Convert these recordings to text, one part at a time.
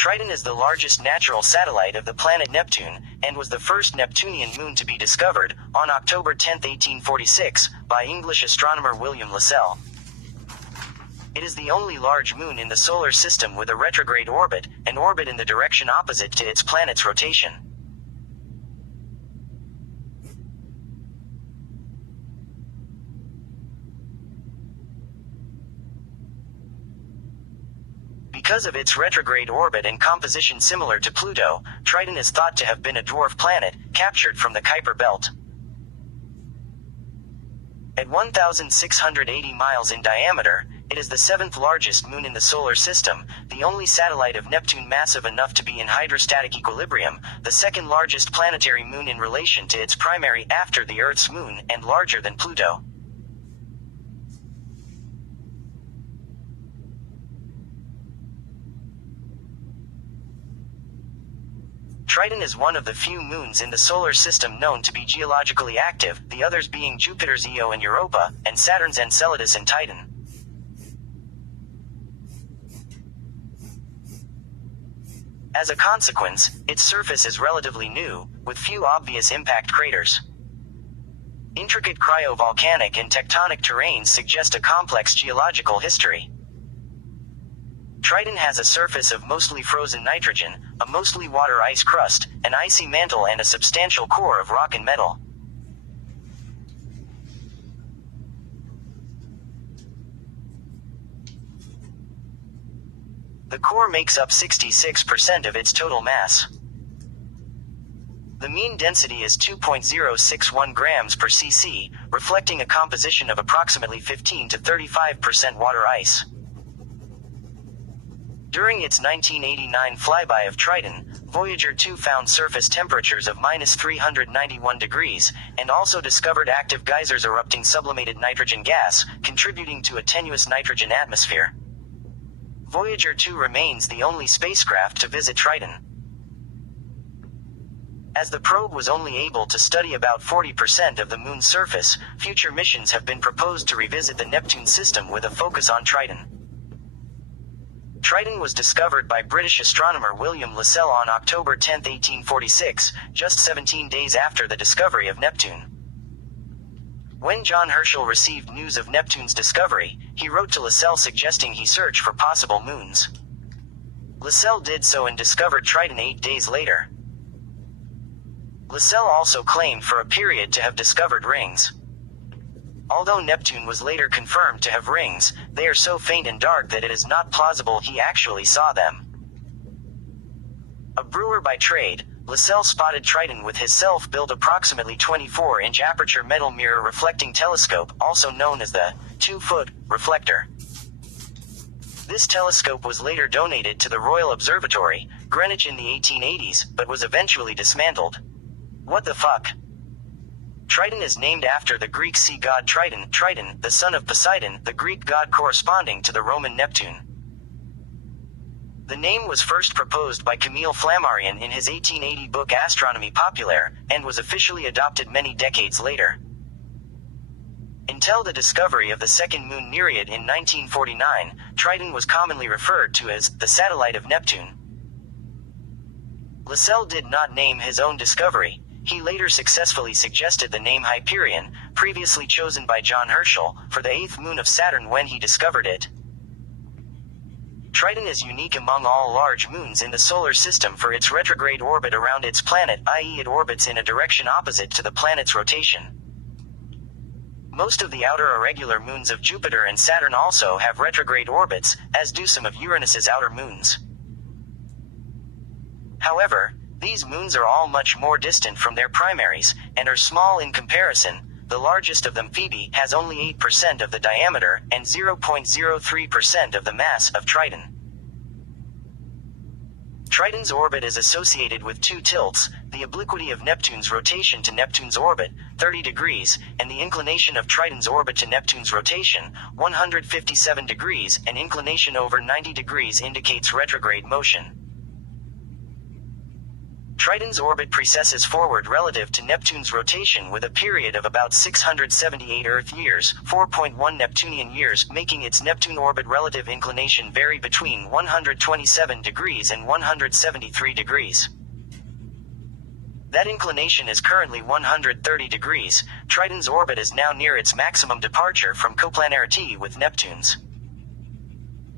Triton is the largest natural satellite of the planet Neptune, and was the first Neptunian moon to be discovered, on October 10, 1846, by English astronomer William Lassell. It is the only large moon in the solar system with a retrograde orbit, an orbit in the direction opposite to its planet's rotation. Because of its retrograde orbit and composition similar to Pluto, Triton is thought to have been a dwarf planet, captured from the Kuiper Belt. At 1,680 miles in diameter, it is the seventh largest moon in the solar system, the only satellite of Neptune massive enough to be in hydrostatic equilibrium, the second largest planetary moon in relation to its primary after the Earth's moon, and larger than Pluto. Triton is one of the few moons in the solar system known to be geologically active, the others being Jupiter's Io and Europa, and Saturn's Enceladus and Titan. As a consequence, its surface is relatively new, with few obvious impact craters. Intricate cryovolcanic and tectonic terrains suggest a complex geological history. Triton has a surface of mostly frozen nitrogen, a mostly water ice crust, an icy mantle and a substantial core of rock and metal. The core makes up 66% of its total mass. The mean density is 2.061 grams per cc, reflecting a composition of approximately 15 to 35% water ice. During its 1989 flyby of Triton, Voyager 2 found surface temperatures of -391 degrees, and also discovered active geysers erupting sublimated nitrogen gas, contributing to a tenuous nitrogen atmosphere. Voyager 2 remains the only spacecraft to visit Triton. As the probe was only able to study about 40% of the Moon's surface, future missions have been proposed to revisit the Neptune system with a focus on Triton. Triton was discovered by British astronomer William Lassell on October 10, 1846, just 17 days after the discovery of Neptune. When John Herschel received news of Neptune's discovery, he wrote to Lassell suggesting he search for possible moons. Lassell did so and discovered Triton 8 days later. Lassell also claimed for a period to have discovered rings. Although Neptune was later confirmed to have rings, they are so faint and dark that it is not plausible he actually saw them. A brewer by trade, Lassell spotted Triton with his self-built approximately 24-inch aperture metal mirror reflecting telescope, also known as the 2-foot reflector. This telescope was later donated to the Royal Observatory, Greenwich in the 1880s, but was eventually dismantled. What the fuck? Triton is named after the Greek sea god Triton, the son of Poseidon, the Greek god corresponding to the Roman Neptune. The name was first proposed by Camille Flammarion in his 1880 book Astronomie Populaire, and was officially adopted many decades later. Until the discovery of the second moon Nereid in 1949, Triton was commonly referred to as the satellite of Neptune. Lassell did not name his own discovery. He later successfully suggested the name Hyperion, previously chosen by John Herschel, for the eighth moon of Saturn when he discovered it. Triton is unique among all large moons in the solar system for its retrograde orbit around its planet, i.e. it orbits in a direction opposite to the planet's rotation. Most of the outer irregular moons of Jupiter and Saturn also have retrograde orbits, as do some of Uranus's outer moons. However, these moons are all much more distant from their primaries, and are small in comparison. The largest of them, Phoebe, has only 8% of the diameter, and 0.03% of the mass of Triton. Triton's orbit is associated with two tilts, the obliquity of Neptune's rotation to Neptune's orbit, 30 degrees, and the inclination of Triton's orbit to Neptune's rotation, 157 degrees, and inclination over 90 degrees indicates retrograde motion. Triton's orbit precesses forward relative to Neptune's rotation with a period of about 678 Earth years, 4.1 Neptunian years, making its Neptune orbit relative inclination vary between 127 degrees and 173 degrees. That inclination is currently 130 degrees. Triton's orbit is now near its maximum departure from coplanarity with Neptune's.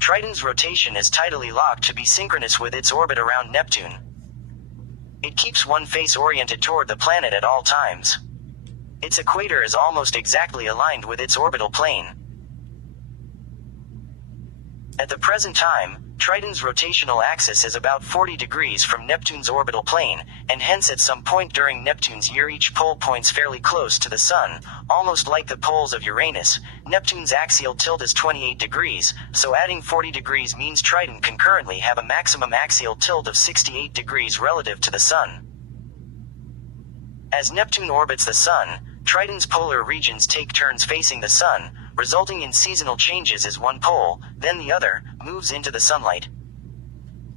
Triton's rotation is tidally locked to be synchronous with its orbit around Neptune. It keeps one face oriented toward the planet at all times. Its equator is almost exactly aligned with its orbital plane. At the present time, Triton's rotational axis is about 40 degrees from Neptune's orbital plane, and hence at some point during Neptune's year each pole points fairly close to the Sun, almost like the poles of Uranus. Neptune's axial tilt is 28 degrees, so adding 40 degrees means Triton can currently have a maximum axial tilt of 68 degrees relative to the Sun. As Neptune orbits the Sun, Triton's polar regions take turns facing the Sun, resulting in seasonal changes as one pole, then the other, moves into the sunlight.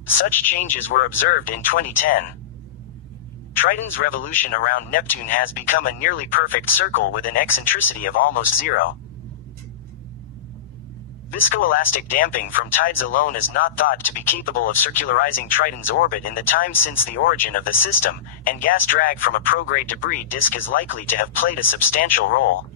Such changes were observed in 2010. Triton's revolution around Neptune has become a nearly perfect circle with an eccentricity of almost zero. Viscoelastic damping from tides alone is not thought to be capable of circularizing Triton's orbit in the time since the origin of the system, and gas drag from a prograde debris disk is likely to have played a substantial role.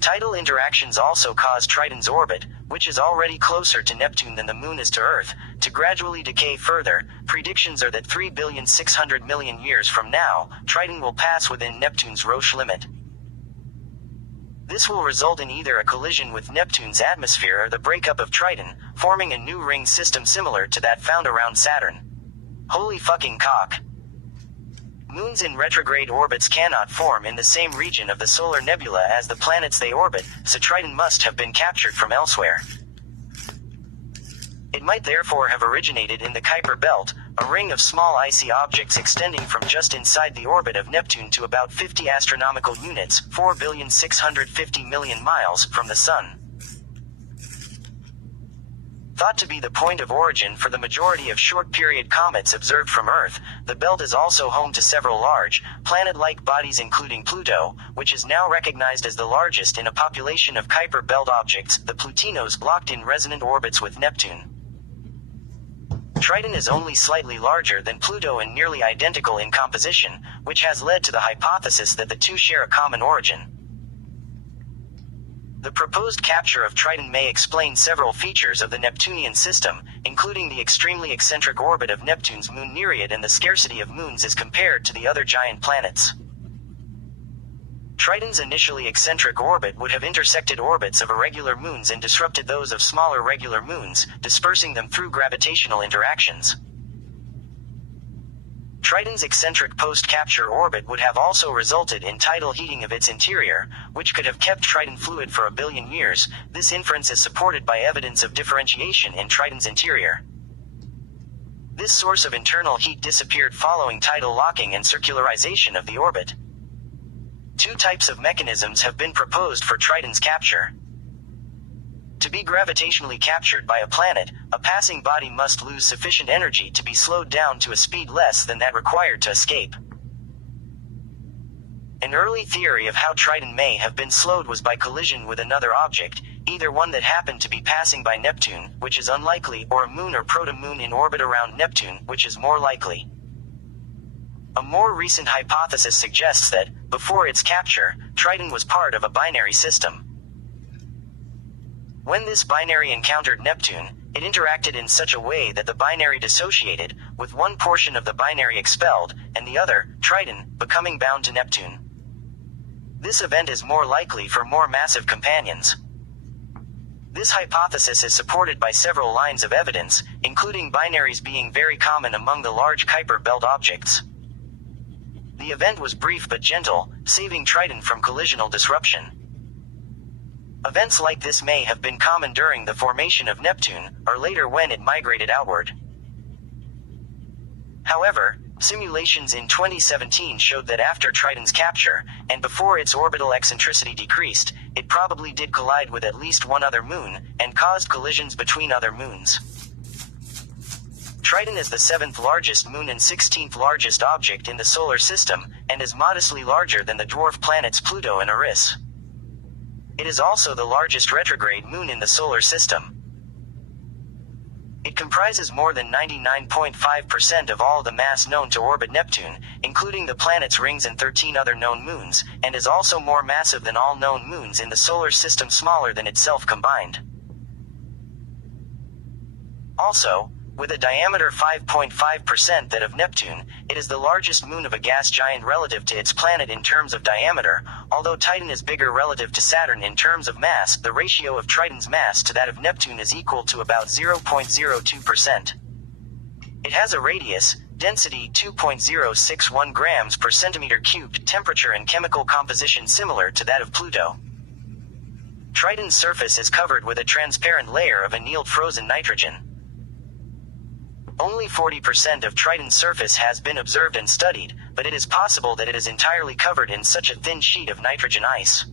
Tidal interactions also cause Triton's orbit, which is already closer to Neptune than the Moon is to Earth, to gradually decay further. Predictions are that 3,600,000,000 years from now, Triton will pass within Neptune's Roche limit. This will result in either a collision with Neptune's atmosphere or the breakup of Triton, forming a new ring system similar to that found around Saturn. Holy fucking cock. Moons in retrograde orbits cannot form in the same region of the solar nebula as the planets they orbit, so Triton must have been captured from elsewhere. It might therefore have originated in the Kuiper Belt, a ring of small icy objects extending from just inside the orbit of Neptune to about 50 astronomical units, 4,650,000,000 miles, from the Sun. Thought to be the point of origin for the majority of short-period comets observed from Earth, the belt is also home to several large, planet-like bodies including Pluto, which is now recognized as the largest in a population of Kuiper Belt objects, the Plutinos, locked in resonant orbits with Neptune. Triton is only slightly larger than Pluto and nearly identical in composition, which has led to the hypothesis that the two share a common origin. The proposed capture of Triton may explain several features of the Neptunian system, including the extremely eccentric orbit of Neptune's moon Nereid and the scarcity of moons as compared to the other giant planets. Triton's initially eccentric orbit would have intersected orbits of irregular moons and disrupted those of smaller regular moons, dispersing them through gravitational interactions. Triton's eccentric post-capture orbit would have also resulted in tidal heating of its interior, which could have kept Triton fluid for 1 billion years. This inference is supported by evidence of differentiation in Triton's interior. This source of internal heat disappeared following tidal locking and circularization of the orbit. Two types of mechanisms have been proposed for Triton's capture. To be gravitationally captured by a planet, a passing body must lose sufficient energy to be slowed down to a speed less than that required to escape. An early theory of how Triton may have been slowed was by collision with another object, either one that happened to be passing by Neptune, which is unlikely, or a moon or proto-moon in orbit around Neptune, which is more likely. A more recent hypothesis suggests that, before its capture, Triton was part of a binary system. When this binary encountered Neptune, it interacted in such a way that the binary dissociated, with one portion of the binary expelled, and the other, Triton, becoming bound to Neptune. This event is more likely for more massive companions. This hypothesis is supported by several lines of evidence, including binaries being very common among the large Kuiper Belt objects. The event was brief but gentle, saving Triton from collisional disruption. Events like this may have been common during the formation of Neptune, or later when it migrated outward. However, simulations in 2017 showed that after Triton's capture, and before its orbital eccentricity decreased, it probably did collide with at least one other moon, and caused collisions between other moons. Triton is the 7th largest moon and 16th largest object in the solar system, and is modestly larger than the dwarf planets Pluto and Eris. It is also the largest retrograde moon in the solar system. It comprises more than 99.5% of all the mass known to orbit Neptune, including the planet's rings and 13 other known moons, and is also more massive than all known moons in the solar system, smaller than itself combined. Also, with a diameter 5.5% that of Neptune, it is the largest moon of a gas giant relative to its planet in terms of diameter. Although Titan is bigger relative to Saturn in terms of mass, the ratio of Triton's mass to that of Neptune is equal to about 0.02%. It has a radius, density 2.061 grams per centimeter cubed, temperature and chemical composition similar to that of Pluto. Triton's surface is covered with a transparent layer of annealed frozen nitrogen. Only 40% of Triton's surface has been observed and studied, but it is possible that it is entirely covered in such a thin sheet of nitrogen ice.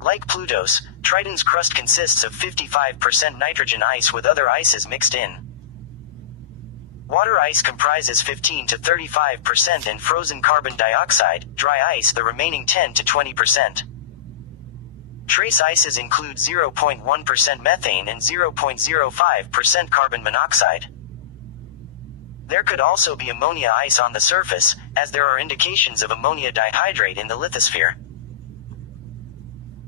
Like Pluto's, Triton's crust consists of 55% nitrogen ice with other ices mixed in. Water ice comprises 15 to 35% and frozen carbon dioxide, dry ice the remaining 10 to 20%. Trace ices include 0.1% methane and 0.05% carbon monoxide. There could also be ammonia ice on the surface, as there are indications of ammonia dihydrate in the lithosphere.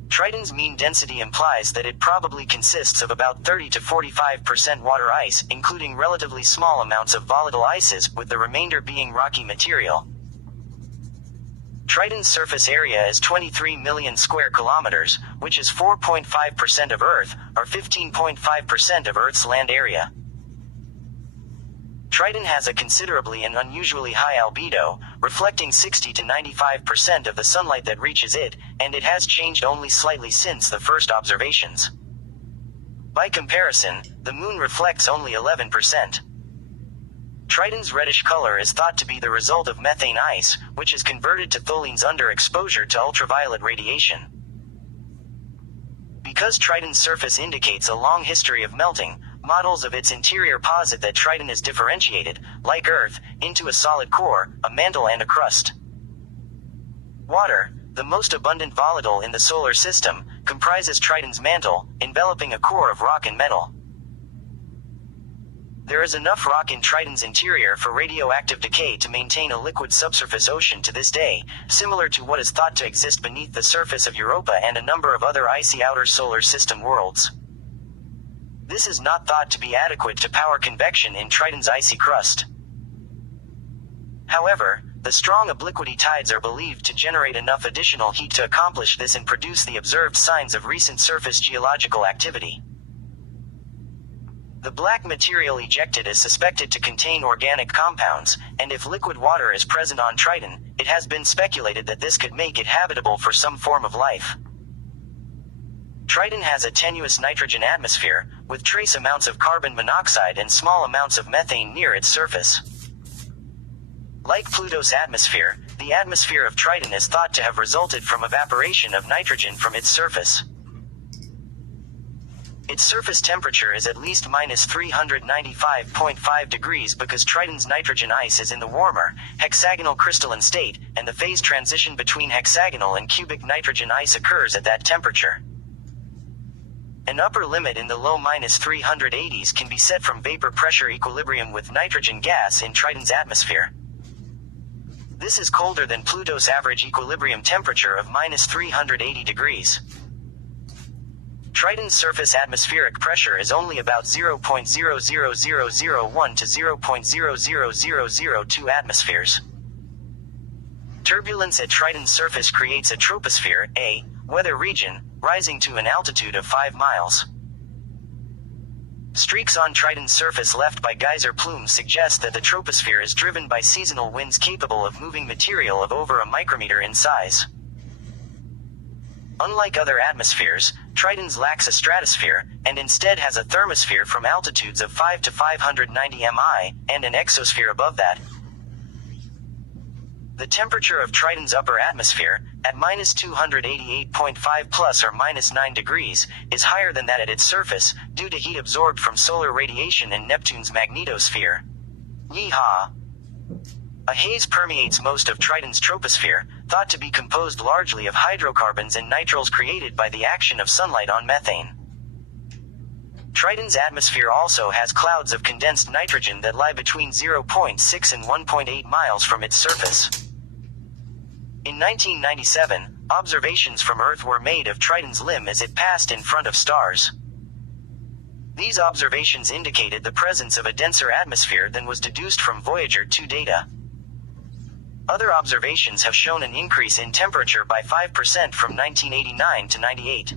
Triton's mean density implies that it probably consists of about 30 to 45% water ice, including relatively small amounts of volatile ices, with the remainder being rocky material. Triton's surface area is 23 million square kilometers, which is 4.5% of Earth, or 15.5% of Earth's land area. Triton has a considerably and unusually high albedo, reflecting 60 to 95% of the sunlight that reaches it, and it has changed only slightly since the first observations. By comparison, the Moon reflects only 11%. Triton's reddish color is thought to be the result of methane ice, which is converted to tholins under exposure to ultraviolet radiation. Because Triton's surface indicates a long history of melting, models of its interior posit that Triton is differentiated, like Earth, into a solid core, a mantle and a crust. Water, the most abundant volatile in the solar system, comprises Triton's mantle, enveloping a core of rock and metal. There is enough rock in Triton's interior for radioactive decay to maintain a liquid subsurface ocean to this day, similar to what is thought to exist beneath the surface of Europa and a number of other icy outer solar system worlds. This is not thought to be adequate to power convection in Triton's icy crust. However, the strong obliquity tides are believed to generate enough additional heat to accomplish this and produce the observed signs of recent surface geological activity. The black material ejected is suspected to contain organic compounds, and if liquid water is present on Triton, it has been speculated that this could make it habitable for some form of life. Triton has a tenuous nitrogen atmosphere, with trace amounts of carbon monoxide and small amounts of methane near its surface. Like Pluto's atmosphere, the atmosphere of Triton is thought to have resulted from evaporation of nitrogen from its surface. Its surface temperature is at least minus 395.5 degrees because Triton's nitrogen ice is in the warmer, hexagonal crystalline state, and the phase transition between hexagonal and cubic nitrogen ice occurs at that temperature. An upper limit in the low minus 380s can be set from vapor pressure equilibrium with nitrogen gas in Triton's atmosphere. This is colder than Pluto's average equilibrium temperature of minus 380 degrees. Triton's surface atmospheric pressure is only about 0.00001 to 0.00002 atmospheres. Turbulence at Triton's surface creates a troposphere, a weather region, rising to an altitude of 5 miles. Streaks on Triton's surface left by geyser plumes suggest that the troposphere is driven by seasonal winds capable of moving material of over a micrometer in size. Unlike other atmospheres, Triton's lacks a stratosphere, and instead has a thermosphere from altitudes of 5 to 590 mi, and an exosphere above that. The temperature of Triton's upper atmosphere, at minus 288.5 plus or minus 9 degrees, is higher than that at its surface, due to heat absorbed from solar radiation in Neptune's magnetosphere. Yeehaw! A haze permeates most of Triton's troposphere, thought to be composed largely of hydrocarbons and nitriles created by the action of sunlight on methane. Triton's atmosphere also has clouds of condensed nitrogen that lie between 0.6 and 1.8 miles from its surface. In 1997, observations from Earth were made of Triton's limb as it passed in front of stars. These observations indicated the presence of a denser atmosphere than was deduced from Voyager 2 data. Other observations have shown an increase in temperature by 5% from 1989 to 98.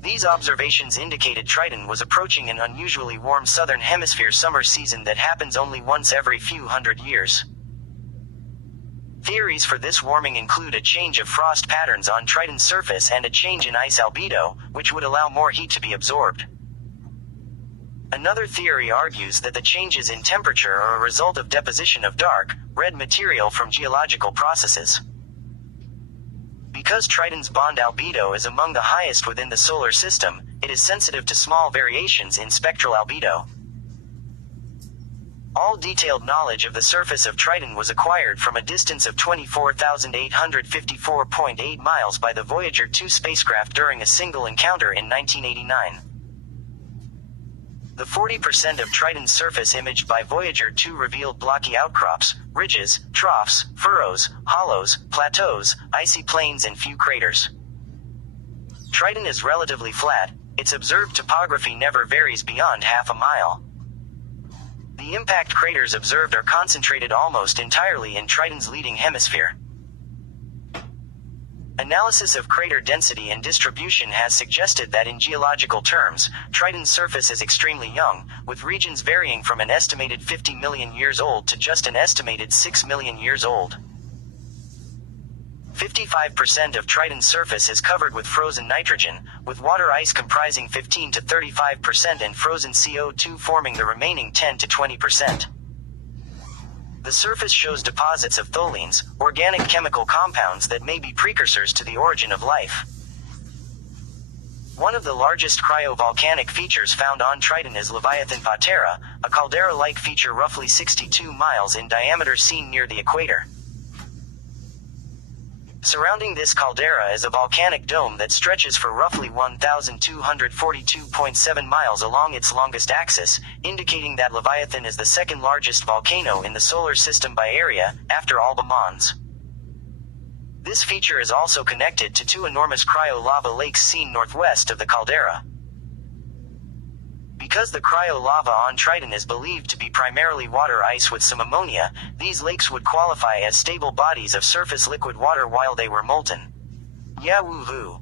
These observations indicated Triton was approaching an unusually warm southern hemisphere summer season that happens only once every few hundred years. Theories for this warming include a change of frost patterns on Triton's surface and a change in ice albedo, which would allow more heat to be absorbed. Another theory argues that the changes in temperature are a result of deposition of dark, red material from geological processes. Because Triton's bond albedo is among the highest within the solar system, it is sensitive to small variations in spectral albedo. All detailed knowledge of the surface of Triton was acquired from a distance of 24,854.8 miles by the Voyager 2 spacecraft during a single encounter in 1989. The 40% of Triton's surface imaged by Voyager 2 revealed blocky outcrops, ridges, troughs, furrows, hollows, plateaus, icy plains and few craters. Triton is relatively flat, its observed topography never varies beyond half a mile. The impact craters observed are concentrated almost entirely in Triton's leading hemisphere. Analysis of crater density and distribution has suggested that in geological terms, Triton's surface is extremely young, with regions varying from an estimated 50 million years old to just an estimated 6 million years old. 55% of Triton's surface is covered with frozen nitrogen, with water ice comprising 15 to 35% and frozen CO2 forming the remaining 10 to 20%. The surface shows deposits of tholins, organic chemical compounds that may be precursors to the origin of life. One of the largest cryovolcanic features found on Triton is Leviathan Patera, a caldera-like feature roughly 62 miles in diameter seen near the equator. Surrounding this caldera is a volcanic dome that stretches for roughly 1,242.7 miles along its longest axis, indicating that Leviathan is the second largest volcano in the solar system by area, after Alba Mons. This feature is also connected to two enormous cryo-lava lakes seen northwest of the caldera. Because the cryo-lava on Triton is believed to be primarily water ice with some ammonia, these lakes would qualify as stable bodies of surface liquid water while they were molten. Yeah woohoo!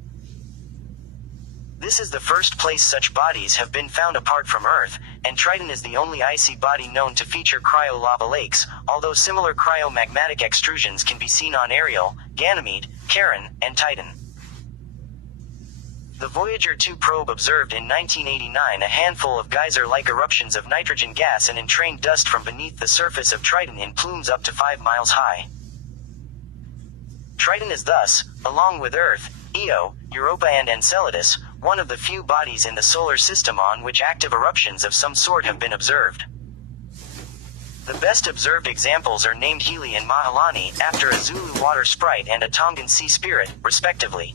This is the first place such bodies have been found apart from Earth, and Triton is the only icy body known to feature cryo-lava lakes, although similar cryomagmatic extrusions can be seen on Ariel, Ganymede, Charon, and Titan. The Voyager 2 probe observed in 1989 a handful of geyser-like eruptions of nitrogen gas and entrained dust from beneath the surface of Triton in plumes up to 5 miles high. Triton is thus, along with Earth, Io, Europa and Enceladus, one of the few bodies in the solar system on which active eruptions of some sort have been observed. The best observed examples are named Healy and Mahalani, after a Zulu water sprite and a Tongan sea spirit, respectively.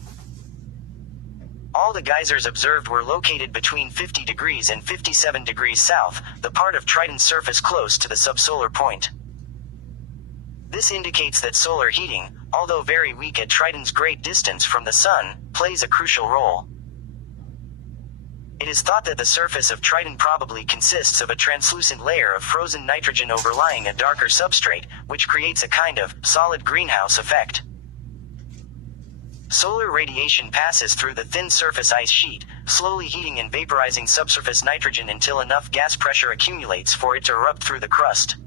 All the geysers observed were located between 50 degrees and 57 degrees south, the part of Triton's surface close to the subsolar point. This indicates that solar heating, although very weak at Triton's great distance from the Sun, plays a crucial role. It is thought that the surface of Triton probably consists of a translucent layer of frozen nitrogen overlying a darker substrate, which creates a kind of solid greenhouse effect. Solar radiation passes through the thin surface ice sheet, slowly heating and vaporizing subsurface nitrogen until enough gas pressure accumulates for it to erupt through the crust.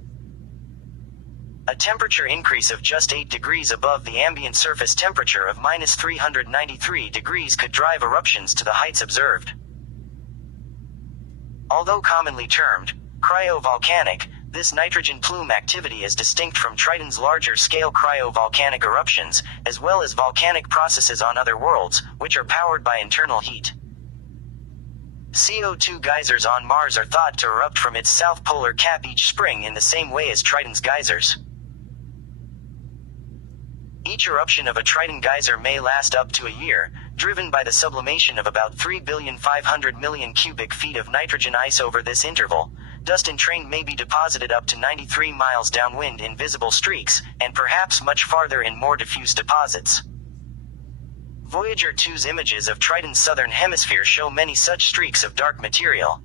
A temperature increase of just 8 degrees above the ambient surface temperature of minus 393 degrees could drive eruptions to the heights observed. Although commonly termed cryovolcanic, This nitrogen plume activity is distinct from Triton's larger-scale cryovolcanic eruptions, as well as volcanic processes on other worlds, which are powered by internal heat. CO2 geysers on Mars are thought to erupt from its south polar cap each spring in the same way as Triton's geysers. Each eruption of a Triton geyser may last up to a year, driven by the sublimation of about 3,500,000,000 cubic feet of nitrogen ice over this interval. Dust and train may be deposited up to 93 miles downwind in visible streaks, and perhaps much farther in more diffuse deposits. Voyager 2's images of Triton's southern hemisphere show many such streaks of dark material.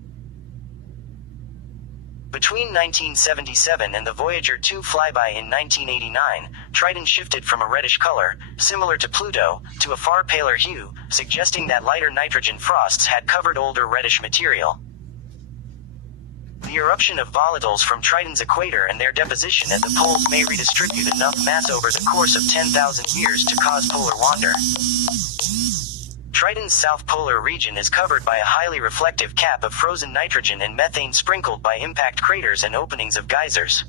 Between 1977 and the Voyager 2 flyby in 1989, Triton shifted from a reddish color, similar to Pluto, to a far paler hue, suggesting that lighter nitrogen frosts had covered older reddish material. The eruption of volatiles from Triton's equator and their deposition at the poles may redistribute enough mass over the course of 10,000 years to cause polar wander. Triton's south polar region is covered by a highly reflective cap of frozen nitrogen and methane sprinkled by impact craters and openings of geysers.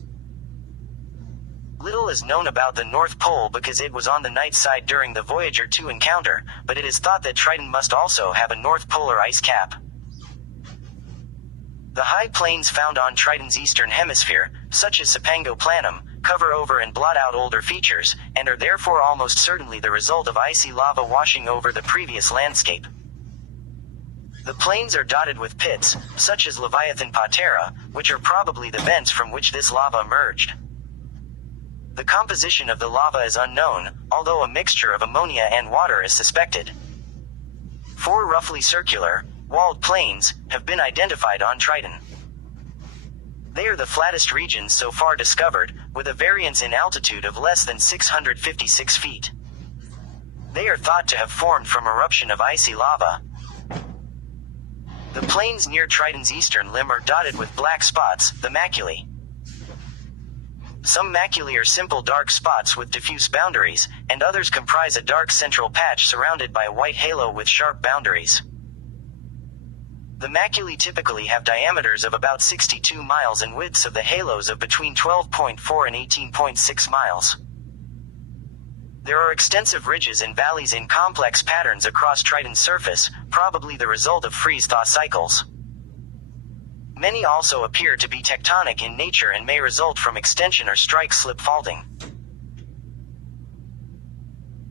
Little is known about the North Pole because it was on the night side during the Voyager 2 encounter, but it is thought that Triton must also have a North Polar ice cap. The high plains found on Triton's eastern hemisphere, such as Cipango Planum, cover over and blot out older features, and are therefore almost certainly the result of icy lava washing over the previous landscape. The plains are dotted with pits, such as Leviathan Patera, which are probably the vents from which this lava emerged. The composition of the lava is unknown, although a mixture of ammonia and water is suspected. 4 roughly circular, walled plains have been identified on Triton. They are the flattest regions so far discovered, with a variance in altitude of less than 656 feet. They are thought to have formed from eruption of icy lava. The plains near Triton's eastern limb are dotted with black spots, the maculae. Some maculae are simple dark spots with diffuse boundaries, and others comprise a dark central patch surrounded by a white halo with sharp boundaries. The maculae typically have diameters of about 62 miles and widths of the halos of between 12.4 and 18.6 miles. There are extensive ridges and valleys in complex patterns across Triton's surface, probably the result of freeze-thaw cycles. Many also appear to be tectonic in nature and may result from extension or strike-slip faulting.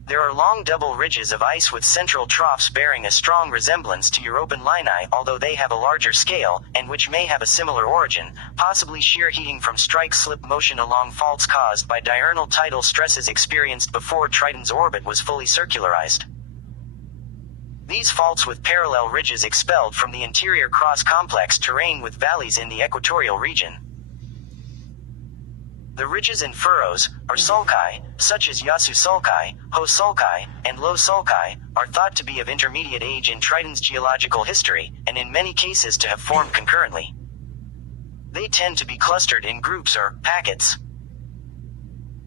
There are long double ridges of ice with central troughs bearing a strong resemblance to Europan Linei, although they have a larger scale, and which may have a similar origin, possibly shear heating from strike-slip motion along faults caused by diurnal tidal stresses experienced before Triton's orbit was fully circularized. These faults with parallel ridges expelled from the interior cross-complex terrain with valleys in the equatorial region. The ridges and furrows, or sulci, such as Yasu sulci, Ho sulci, and Lo sulci, are thought to be of intermediate age in Triton's geological history, and in many cases to have formed concurrently. They tend to be clustered in groups or packets.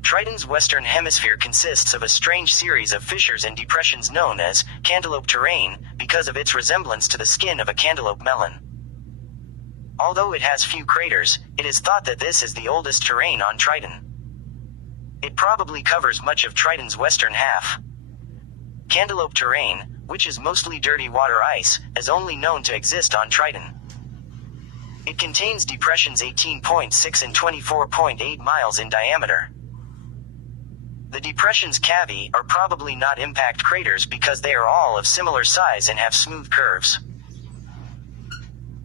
Triton's western hemisphere consists of a strange series of fissures and depressions known as cantaloupe terrain, because of its resemblance to the skin of a cantaloupe melon. Although it has few craters, it is thought that this is the oldest terrain on Triton. It probably covers much of Triton's western half. Cantaloupe terrain, which is mostly dirty water ice, is only known to exist on Triton. It contains depressions 18.6 and 24.8 miles in diameter. The depressions cavity are probably not impact craters because they are all of similar size and have smooth curves.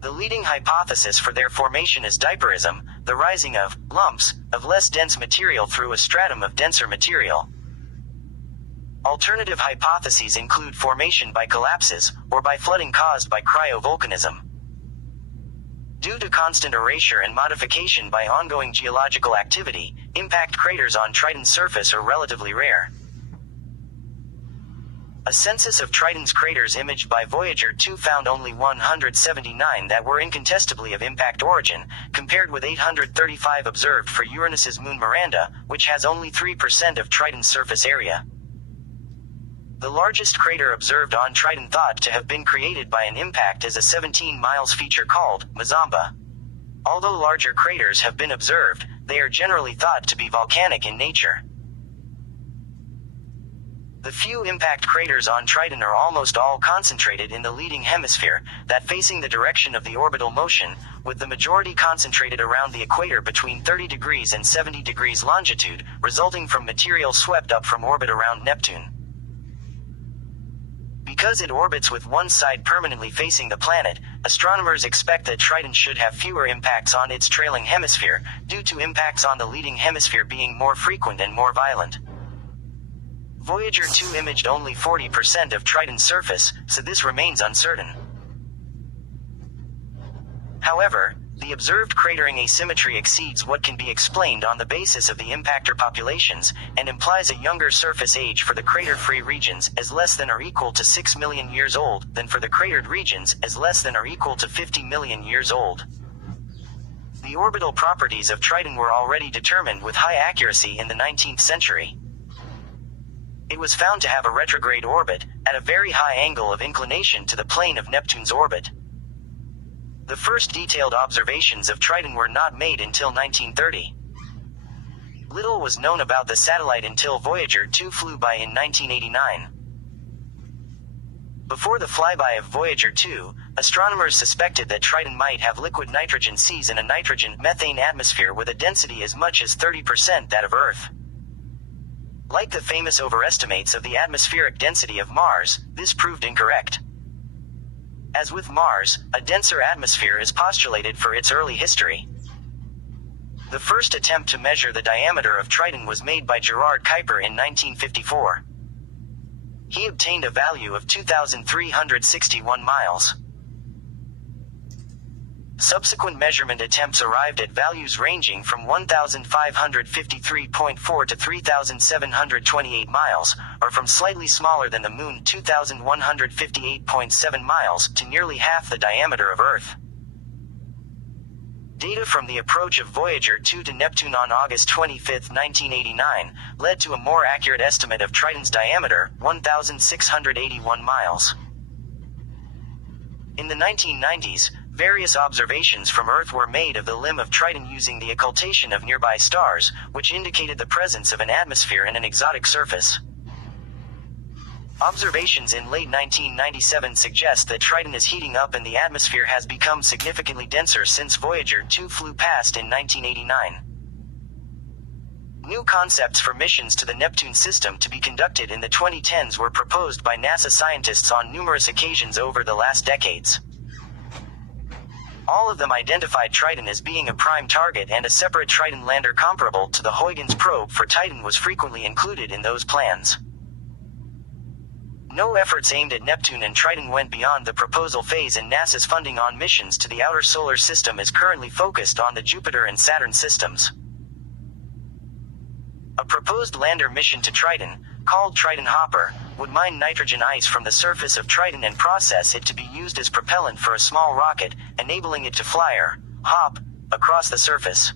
The leading hypothesis for their formation is diaperism, the rising of lumps of less dense material through a stratum of denser material. Alternative hypotheses include formation by collapses, or by flooding caused by cryovolcanism. Due to constant erasure and modification by ongoing geological activity, impact craters on Triton's surface are relatively rare. A census of Triton's craters imaged by Voyager 2 found only 179 that were incontestably of impact origin, compared with 835 observed for Uranus's moon Miranda, which has only 3% of Triton's surface area. The largest crater observed on Triton thought to have been created by an impact is a 17 miles feature called Mazamba. Although larger craters have been observed, they are generally thought to be volcanic in nature. The few impact craters on Triton are almost all concentrated in the leading hemisphere, that facing the direction of the orbital motion, with the majority concentrated around the equator between 30 degrees and 70 degrees longitude, resulting from material swept up from orbit around Neptune. Because it orbits with one side permanently facing the planet, astronomers expect that Triton should have fewer impacts on its trailing hemisphere, due to impacts on the leading hemisphere being more frequent and more violent. Voyager 2 imaged only 40% of Triton's surface, so this remains uncertain. However, the observed cratering asymmetry exceeds what can be explained on the basis of the impactor populations, and implies a younger surface age for the crater-free regions as less than or equal to 6 million years old than for the cratered regions as less than or equal to 50 million years old. The orbital properties of Triton were already determined with high accuracy in the 19th century. It was found to have a retrograde orbit, at a very high angle of inclination to the plane of Neptune's orbit. The first detailed observations of Triton were not made until 1930. Little was known about the satellite until Voyager 2 flew by in 1989. Before the flyby of Voyager 2, astronomers suspected that Triton might have liquid nitrogen seas and a nitrogen-methane atmosphere with a density as much as 30% that of Earth. Like the famous overestimates of the atmospheric density of Mars, this proved incorrect. As with Mars, a denser atmosphere is postulated for its early history. The first attempt to measure the diameter of Triton was made by Gerard Kuiper in 1954. He obtained a value of 2,361 miles. Subsequent measurement attempts arrived at values ranging from 1,553.4 to 3,728 miles, or from slightly smaller than the Moon 2,158.7 miles to nearly half the diameter of Earth. Data from the approach of Voyager 2 to Neptune on August 25, 1989, led to a more accurate estimate of Triton's diameter, 1,681 miles. In the 1990s, various observations from Earth were made of the limb of Triton using the occultation of nearby stars, which indicated the presence of an atmosphere and an exotic surface. Observations in late 1997 suggest that Triton is heating up and the atmosphere has become significantly denser since Voyager 2 flew past in 1989. New concepts for missions to the Neptune system to be conducted in the 2010s were proposed by NASA scientists on numerous occasions over the last decades. All of them identified Triton as being a prime target, and a separate Triton lander comparable to the Huygens probe for Titan was frequently included in those plans. No efforts aimed at Neptune and Triton went beyond the proposal phase, and NASA's funding on missions to the outer solar system is currently focused on the Jupiter and Saturn systems. A proposed lander mission to Triton, called Triton Hopper, would mine nitrogen ice from the surface of Triton and process it to be used as propellant for a small rocket, enabling it to fly or hop across the surface.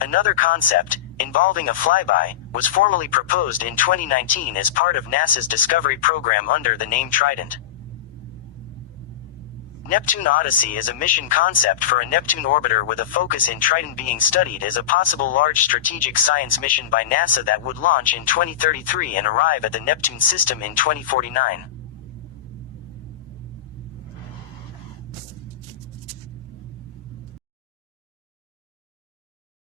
Another concept, involving a flyby, was formally proposed in 2019 as part of NASA's Discovery program under the name Triton. Neptune Odyssey is a mission concept for a Neptune orbiter with a focus in Triton being studied as a possible large strategic science mission by NASA that would launch in 2033 and arrive at the Neptune system in 2049.